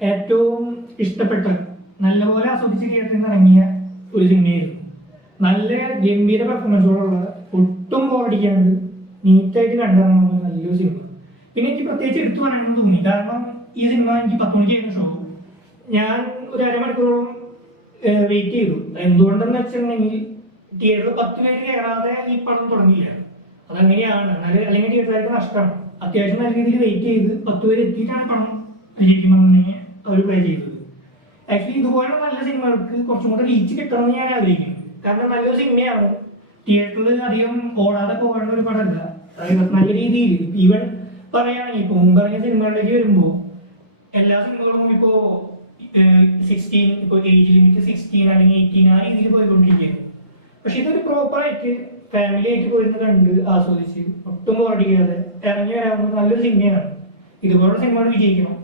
ഏറ്റവും ഇഷ്ടപ്പെട്ട നല്ലപോലെ ആസ്വദിച്ച് നിന്ന് ഇറങ്ങിയ ഒരു സിനിമയായിരുന്നു. നല്ല ഗംഭീര പെർഫോമൻസോടുള്ള ഒട്ടും ബോറടിക്കാണ്ട് നീറ്റായിട്ട് കണ്ടിറങ്ങുന്ന നല്ലൊരു സിനിമ. പിന്നെ എനിക്ക് പ്രത്യേകിച്ച് എടുത്തു പറയണമെന്ന് തോന്നി കാരണം ഈ സിനിമ എനിക്ക് പത്ത് മണിക്ക് ചെയ്യുന്ന ഷോ ഞാൻ ഒരു അരമണിക്കൂറോളം വെയിറ്റ് ചെയ്തു. എന്തുകൊണ്ടെന്ന് വെച്ചിട്ടുണ്ടെങ്കിൽ തിയേറ്ററിൽ പത്ത് പേര് കയറാതെ ഈ പടം തുടങ്ങിയില്ല അതങ്ങനെയാണ്. അല്ലെങ്കിൽ തിയേറ്ററായിട്ട് നഷ്ടമാണ്. അത്യാവശ്യം നല്ല രീതിയിൽ വെയിറ്റ് ചെയ്ത് പത്ത് പേര് എത്തിയിട്ടാണ് പടം ശരിക്കും അവർ പ്ലേ ചെയ്തത് ആക്ച്വലി ഇതുപോലുള്ള നല്ല സിനിമകൾക്ക് കുറച്ചും കൂടെ റീച്ച് കിട്ടണമെന്ന് ഞാൻ ആഗ്രഹിക്കുന്നു. കാരണം നല്ലൊരു സിനിമയാണ് തിയേറ്ററിൽ അധികം ഓടാതെ പോകേണ്ട ഒരു പടമല്ല. നല്ല രീതിയിൽ ഈവൻ പറയുകയാണെങ്കിൽ ഇപ്പൊ മുമ്പ് ഇറങ്ങിയ സിനിമകളിലേക്ക് വരുമ്പോൾ എല്ലാ സിനിമകളും ഇപ്പോ സിക്സ്റ്റീൻ ഇപ്പോൾ ഏജ് ലിമിറ്റ് സിക്സ്റ്റീൻ അല്ലെങ്കിൽ എയ്റ്റീൻ ആ രീതിയിൽ പോയിക്കൊണ്ടിരിക്കുകയാണ് പക്ഷെ ഇതൊരു പ്രോപ്പറായിട്ട് ഫാമിലി ആയിട്ട് പോയിരുന്ന് കണ്ട് ആസ്വദിച്ച് ഒട്ടും ബോറടിക്കാതെ ഇറങ്ങി വരാവുന്ന നല്ലൊരു സിനിമയാണ് ഇതുപോലുള്ള സിനിമകൾ വിജയിക്കണം.